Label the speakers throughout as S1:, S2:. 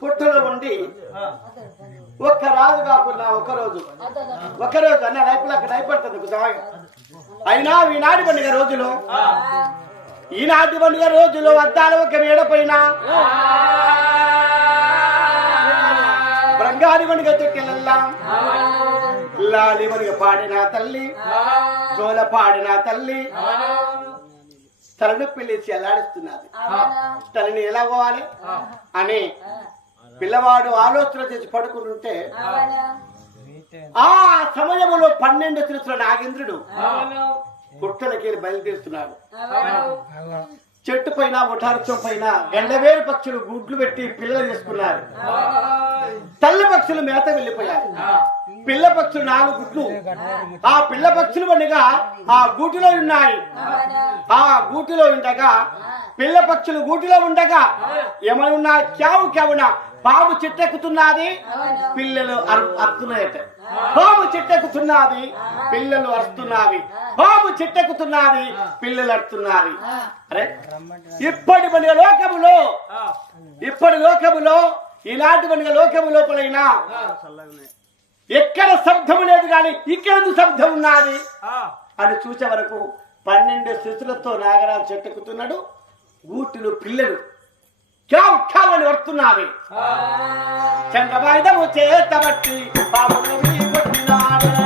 S1: పుట్టలో ఉండి ఒక్క రాజు కాకుండా ఒక రోజు ఒక రోజు అన్న నైపులకు నైపడుతుంది అయినా ఈనాటి పండుగ రోజులో ఈనాటి పండుగ రోజులో అద్దాల ఒక మేడపైన బృంగాది పండుగ చెట్టుకెళ్ళల్లా లాలి పండుగ పాడిన తల్లి జోల పాడిన తల్లి తలను పిలిచి ఎల్లాడిస్తున్నది తనని ఎలా పోవాలి? అని పిల్లవాడు ఆలోచన చేసి పడుకుంటుంటే ఆ సమయంలో పన్నెండు తెలుసుల నాగేంద్రుడు పుట్టలకి బయలుదేరుతున్నాడు. చెట్టు పైన ముఠారక్షం పైన గండవేరు పక్షులు గుడ్లు పెట్టి పిల్లలు చేసుకున్నారు తల్లి పక్షులు మేత వెళ్ళిపోయాయి. పిల్ల పక్షులు నాలుగు గుట్లు. ఆ పిల్ల పక్షులు పండుగ ఆ గూటిలో ఉన్నాయి. ఆ గూటిలో ఉండగా పిల్ల పక్షులు గూటిలో ఉండగా ఏమనున్నా క్యావు క్యావున బాబు చెట్టెక్కుతున్నది పిల్లలు అరు- అరుతున్నాయట బాబు చెట్టెక్కుతున్నది పిల్లలు అరుస్తున్నవి బాబు చెట్టెక్కుతున్నది పిల్లలు అరుస్తున్నవి అరే ఇప్పటి మన లోకములో ఇప్పటి లోకములో ఇలాంటి మన లోకము లోపలైనా ఎక్కడ శబ్దము లేదు కానీ ఇక్కడ ఎందుకు శబ్దం ఉన్నది? అని చూసే వరకు పన్నెండు శిశులతో నాగరాజు చెట్టెక్కుతున్నాడు గూటిలో పిల్లలు అని వస్తున్నావి చంద్రబాయిదము చేతబట్టి కొట్టినాడు.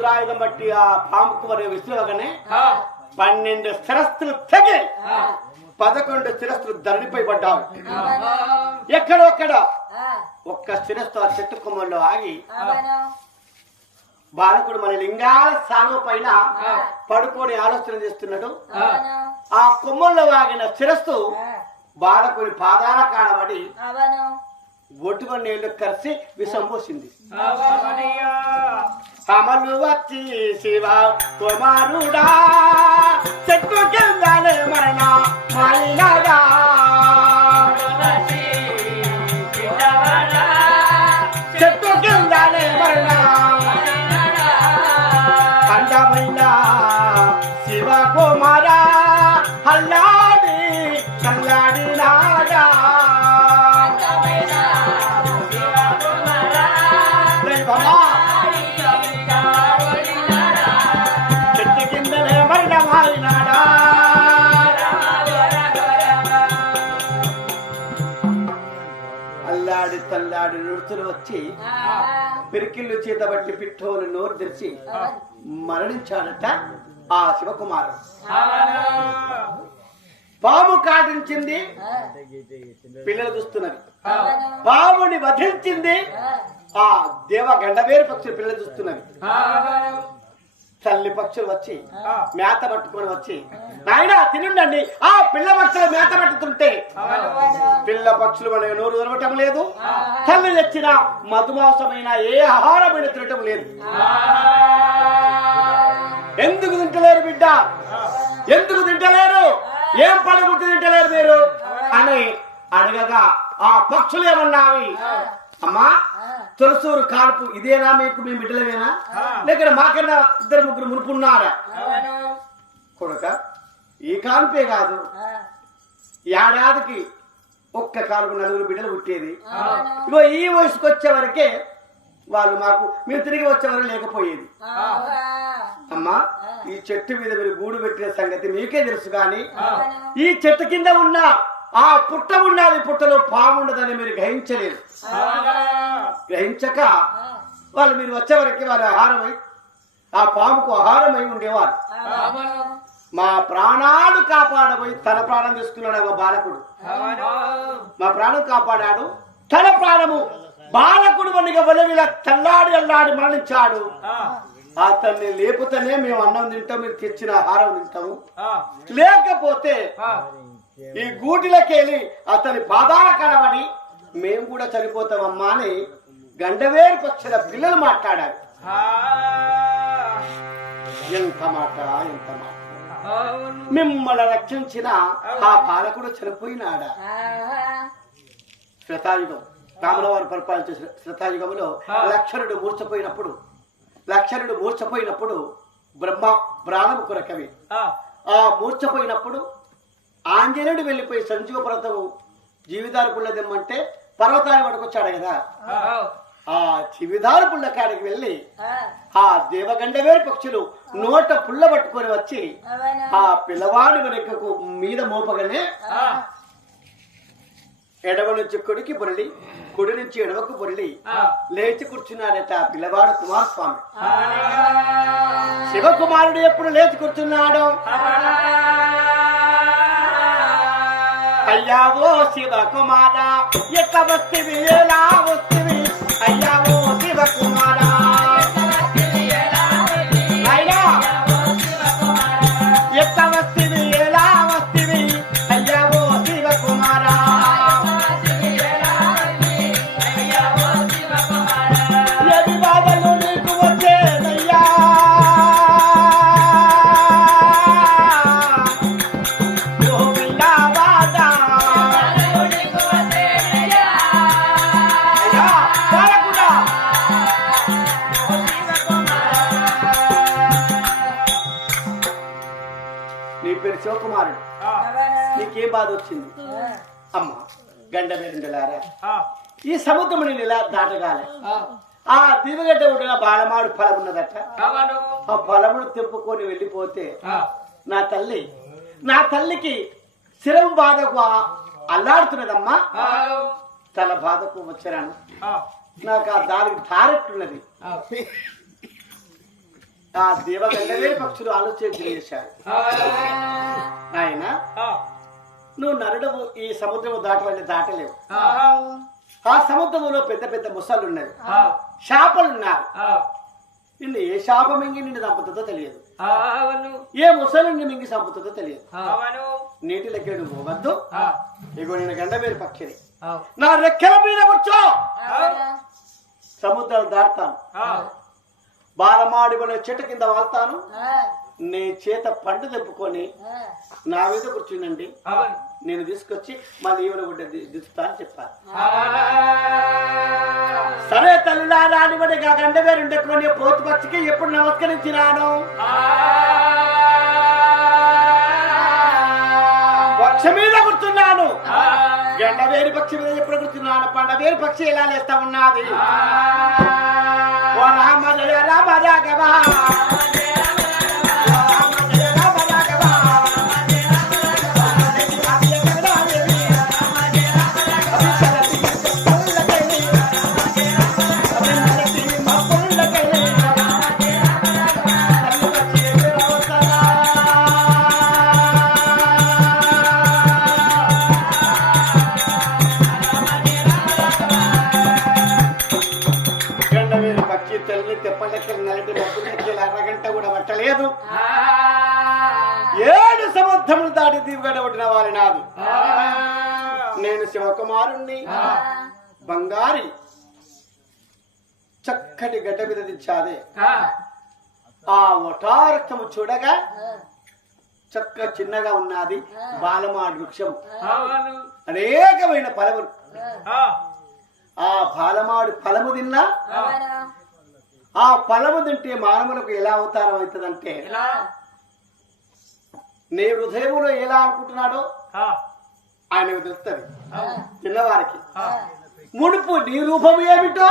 S1: చంద్రాయుధం బట్టి ఆ పాముకు మరియు విసిరవగానే పన్నెండు శిరస్సులు తెగి పదకొండు శిరస్సులు ధరణిపై పడ్డావు. ఎక్కడొక్కడ ఒక్క శిరస్సు ఆ చెట్టు కొమ్మల్లో ఆగి బాలకుడు మన లింగాల సాగు పైన పడుకొని ఆలోచన చేస్తున్నాడు. ఆ కొమ్మల్లో ఆగిన శిరస్సు బాలకుని పాదాల కాడబడి ఒట్టుగా నీళ్ళు కలిసి విషం పోసింది. కమలు వచ్చి శివ కుమారుడా చెట్టు కిందనే మరణ మైనగా వచ్చి పిరికిళ్ళు చేత బట్టి పిట్టోలు నోరు తెరిచి మరణించాడట ఆ శివకుమారు పాము కాటించింది పిల్లలు చూస్తున్నది పాముని వధించింది ఆ. దేవ గండవేరు పక్షులు పిల్లలు చూస్తున్నది తల్లి పక్షులు వచ్చి మేత పట్టుకొని వచ్చి నాయన తినుండండి. ఆ పిల్ల పక్షులు మేత పట్టుతుంటే పిల్ల పక్షులు మన నోరు దొరకటం లేదు. తల్లి తెచ్చిన మధుమాసమైన ఏ ఆహారమైన తినటం లేదు. ఎందుకు తింటలేరు బిడ్డ? ఎందుకు తింటలేరు? ఏం పడుకుంటూ తింటలేరు మీరు? అని అడగగా ఆ పక్షులు ఏమన్నావి? అమ్మా తొలసూరు కాల్పు ఇదేనా మీకు? మీ బిడ్డలమేనా లేక మాకన్నా ఇద్దరు ముగ్గురు మునుపున్నారా? కొడుక ఈ కాల్పే కాదు. ఏడాదికి ఒక్క కాలుపు నలుగురు బిడ్డలు పుట్టేది. ఇగో ఈ వయసుకు వచ్చే వరకే వాళ్ళు మాకు మీరు తిరిగి వచ్చే వరకు లేకపోయేది అమ్మా ఈ చెట్టు మీద మీరు గూడు పెట్టిన సంగతి మీకే తెలుసు కానీ ఈ చెట్టు కింద ఉన్న ఆ పుట్ట ఉండాలి పుట్టలో పాముండదని మీరు గ్రహించలేదు. గ్రహించక వాళ్ళు మీరు వచ్చే వరకు వారి ఆహారమై ఆ పాముకు ఆహారమై ఉండేవారు. మా ప్రాణాలు కాపాడబోయి తన ప్రాణం తీసుకున్నాడు ఒక బాలకుడు. మా ప్రాణం కాపాడాడు. తన ప్రాణము బాలకుడు వనిగా వలవిలా తల్లాడి అల్లాడి మరణించాడు. అతన్ని లేపుతనే మేము అన్నం తింటాం మీరు తెచ్చిన ఆహారం తింటాము. లేకపోతే ఈ గూటిలోకెళ్ళి అతని పాదాల కనబడి మేము కూడా చనిపోతామమ్మా అని గండవేరు పక్షుల పిల్లలు మాట్లాడారు. ఎంత మాట ఎంత మాట.
S2: అవును.
S1: మిమ్మల్ని రక్షించిన ఆ బాలకుడు చనిపోయినాడా? శ్రతాయుగం రాముల వారు పరిపాలించే శ్ర- శ్రతాయుగంలో లక్షణుడు మూర్చపోయినప్పుడు లక్షణుడు మూర్చపోయినప్పుడు బ్రహ్మ ప్రాణము కొరకవి.
S2: ఆ,
S1: ఆ మూర్చపోయినప్పుడు ఆంజనేయుడు వెళ్ళిపోయి సంజీవ పర్వతము జీవితాలు పుల్లదెమ్మంటే పర్వతాన్ని పట్టుకొచ్చాడు కదా.
S2: ఆ,
S1: ఆ జీవితాలు పుల్ల కాడికి వెళ్ళి ఆ. దేవగండవేరు పక్షులు నోట పుల్ల పట్టుకొని వచ్చి ఆ పిల్లవాడి వెనుకకు మీద మోపగానే
S2: ఆ,
S1: ఎడవ నుంచి కుడికి బొరలి కుడి నుంచి ఎడవకు బొరలి
S2: ఆ.
S1: లేచి కూర్చున్నాడట ఆ పిల్లవాడు కుమారస్వామి. శివకుమారుడు ఎప్పుడు లేచి కూర్చున్నాడు? అయ్యావో శివకుమార ఎట్ల వస్తివి ఎలా వస్తివి? అయ్యావో శివకుమార. శివకుమారుడు. నీకేం బాధ వచ్చింది అమ్మ గండమేరుండలారా
S2: ఆ,
S1: ఈ సముద్రం నేను ఇలా దాటగాలి.
S2: ఆ,
S1: దివగడ్డ ఉండిన బాలమాడు ఫలం ఉన్నదట ఆ ఫలమును తెంపుకొని వెళ్ళిపోతే నా తల్లి నా తల్లికి శిరం బాధకు అల్లాడుతున్నదమ్మా. తన బాధకు వచ్చాను నాకు ఆ దానికి ధారెట్లున్నది
S2: ఆ,
S1: దేవగంగవే పక్షులు ఆలోచన చేశారు.
S2: అవును
S1: నాయన
S2: ఆ,
S1: నువ్వు నరుడవు ఈ సముద్రము దాటవాడిని దాటలేవు.
S2: ఆ,
S1: ఆ సముద్రములో పెద్ద పెద్ద చేపలు ఉన్నారు
S2: ఆ,
S1: నిన్ను ఏ శాపం మింగి నిన్ను చంపుతుందో తెలియదు. ఏ ముసలు నిన్ను మింగి చంపుతుందో తెలియదు. నీటిలోకి నువ్వు పోవద్దు
S2: ఆ,
S1: ఇగో నేను గండవేరు పక్షిని.
S2: ఆ,
S1: నా రెక్కల మీద కూర్చో. సముద్రాలు దాటుతాను.
S2: ఆ,
S1: బాలమాడి వల్ల చెట్టు కింద వాళ్తాను. నీ చేత పండు తెప్పుకొని నా మీద కూర్చుండండి. నేను తీసుకొచ్చి మళ్ళీ ఈవిడ గుడ్డ దిస్తుతా అని చెప్పాను సరే తల్లిలా రానివడిగా గండవేరు ఉండకొని పోతు పచ్చికి ఎప్పుడు నమస్కరించినాను? పక్ష మీద కూర్చున్నాను. గండవేరు పక్షి మీద ఎప్పుడు కూర్చున్నాను? పండవేరు పక్షి ఎలా లేస్తా ఉన్నది? ఓ రామ జయ రామ దిగడబడిన వారి నాది. నేను శివకుమారుణ్ణి బంగారి చక్కటి గడ్డ మీద దించాదే. ఆ. ఒటారక్తము చూడగా చక్క చిన్నగా ఉన్నది బాలమాడు వృక్షము. అనేకమైన ఫలములు. ఆ. బాలమాడు ఫలము తిన్నా ఆ ఫలము తింటే మానవులకు ఎలా అవతారం అవుతుందంటే నీ హృదయములో ఎలా అనుకుంటున్నాడో ఆయనకు తెలుస్తుంది. తిన్నవారికి. ముడుపు నీ రూపము ఏమిటో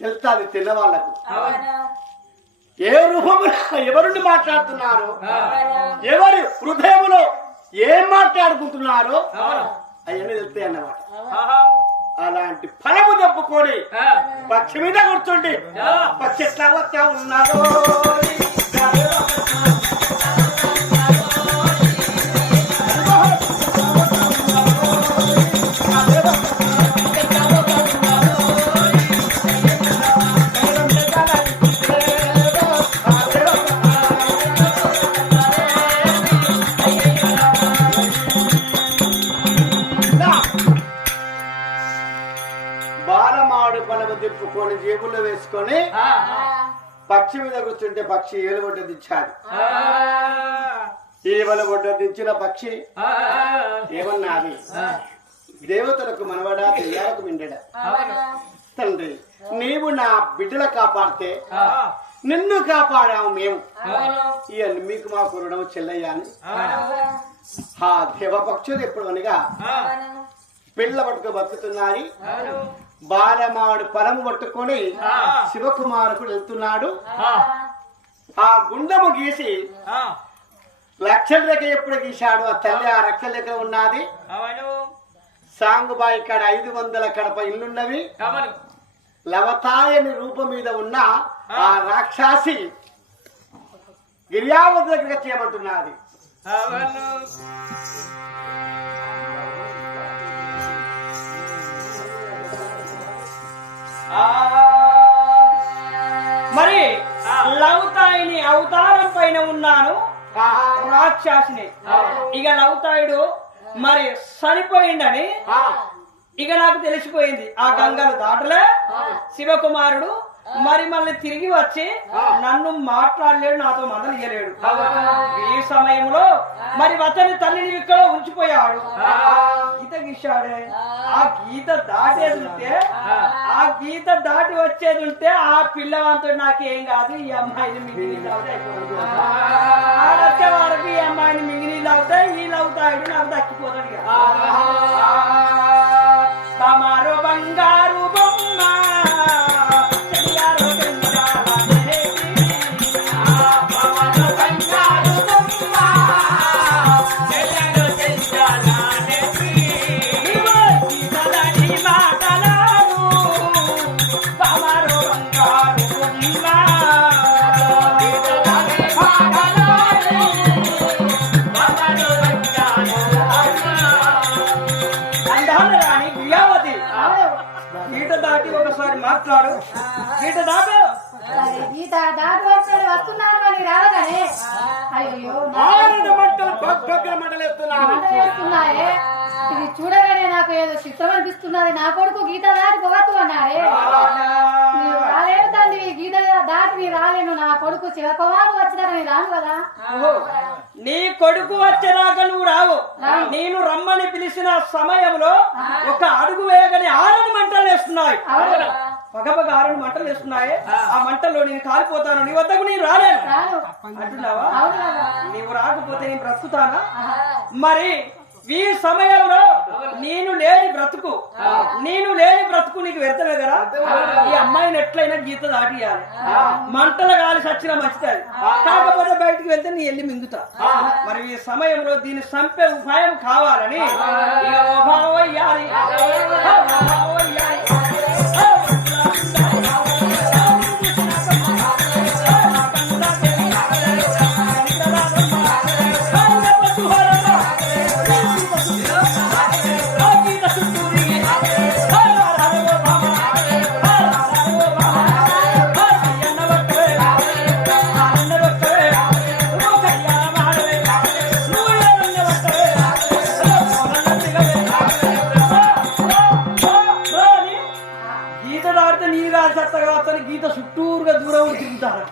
S1: తెలుస్తుంది తిన్నవాళ్ళకు ఏ రూపములో ఎవరుండి మాట్లాడుతున్నారో ఎవరి హృదయములో ఏం మాట్లాడుకుంటున్నారో అవన్నీ తెలుస్తాయి అన్నమాట. అలాంటి ఫలము చెప్పుకొని పక్షి మీద కూర్చోండి పక్షి ఎట్లా వస్తా ఉన్నారో పక్షి మీద కూర్చుంటే పక్షి ఏలుబొడ్డ దించాడు
S2: ఆ,
S1: ఈవల బొడ్డ దించిన పక్షి ఏమన్నది. దేవతలకు మనవడా తెల్లారకు మిండడా. తండ్రి నీవు నా బిడ్డల కాపాడితే నిన్ను కాపాడాము మేము. ఇవన్నీ మీకు మాకు రుణం చెల్లయ్యా అని.
S2: ఆ,
S1: ఆ దేవపక్షులు ఎప్పుడు అనగా పిల్ల పట్టుకు బతుకుతున్నాయి. బాలమాడు పొలము పట్టుకొని. శివకుమారుడు వెళ్తున్నాడు.
S2: ఆ,
S1: గుండము గీసి లక్షల లెక్క ఎప్పుడు గీశాడు? ఆ తల్లి ఆ లక్షల లెక్క ఉన్నది. సాంగుబాయి కాడ ఐదు వందల కడప ఇల్లున్నవి. లవతాయని రూపం మీద ఉన్న ఆ. రాక్షసి గిరియావతి దగ్గర చేయమంటున్నది
S3: మరి లవతాయిని అవతారం పైన ఉన్నాను. రాక్షసిని ఇక లవతాయుడు మరి చనిపోయిండని ఇక నాకు తెలిసిపోయింది. ఆ గంగలు దాటలే. శివకుమారుడు మరి మళ్ళీ తిరిగి వచ్చి నన్ను మాట్లాడలేడు నాతో మందలు ఇయ్యలేడు. ఈ సమయంలో మరి అతని తల్లిని ఇక్కడ ఉంచిపోయాడు. గీత గీశాడే. ఆ. గీత దాటేది ఉంటే ఆ గీత దాటి వచ్చేది ఉంటే ఆ పిల్లవంతుడు నాకేం కాదు ఈ అమ్మాయిని మిగిలిన ఆడొచ్చే వరకు ఈ అమ్మాయిని మిగిలిన అవుతాయి ఈ అవుతాడు నాకు దక్కిపోతాడు ఇక. గీత దాటు. గీత దాటి
S4: వచ్చాడు వస్తున్నాడు రావగానే. అయ్యో నా
S1: మంటలు
S4: ఇది చూడగానే నాకు ఏదో శిక్ష అనిపిస్తున్నది. నా కొడుకు గీత దాటి అన్నాడే నేను రాలేను తండ్రి గీత దాటి నీ రాలేను. నా కొడుకు శివకుమారు వచ్చినాక నేను రాను కదా.
S3: నీ కొడుకు వచ్చేదాకా నువ్వు రావు. నేను రమ్మని పిలిచిన సమయంలో ఒక అడుగు వేయగానే ఆరని మంటలు వేస్తున్నాయి. పగపగ ఆరని మంటలు వేస్తున్నాయి. ఆ. మంటల్లో నేను కాలిపోతాను. నీ వద్దకు నేను రాలేను. అంటున్నావా? నీవు రాకపోతే నేను బ్రతుకుతానా? మరి ఈ సమయంలో నేను లేని బ్రతుకు నేను లేని బ్రతుకు నీకు వ్యర్థమే కదా? ఈ అమ్మాయిని ఎట్లయినా గీత దాటియాలి. మంటలు గాలి సచ్చిన మంచిది కాకపోతే బయటికి వెళ్తే నీ వెళ్ళి మింగుతా. మరి ఈ సమయంలో దీన్ని చంపే ఉపాయం కావాలని উচিত তারা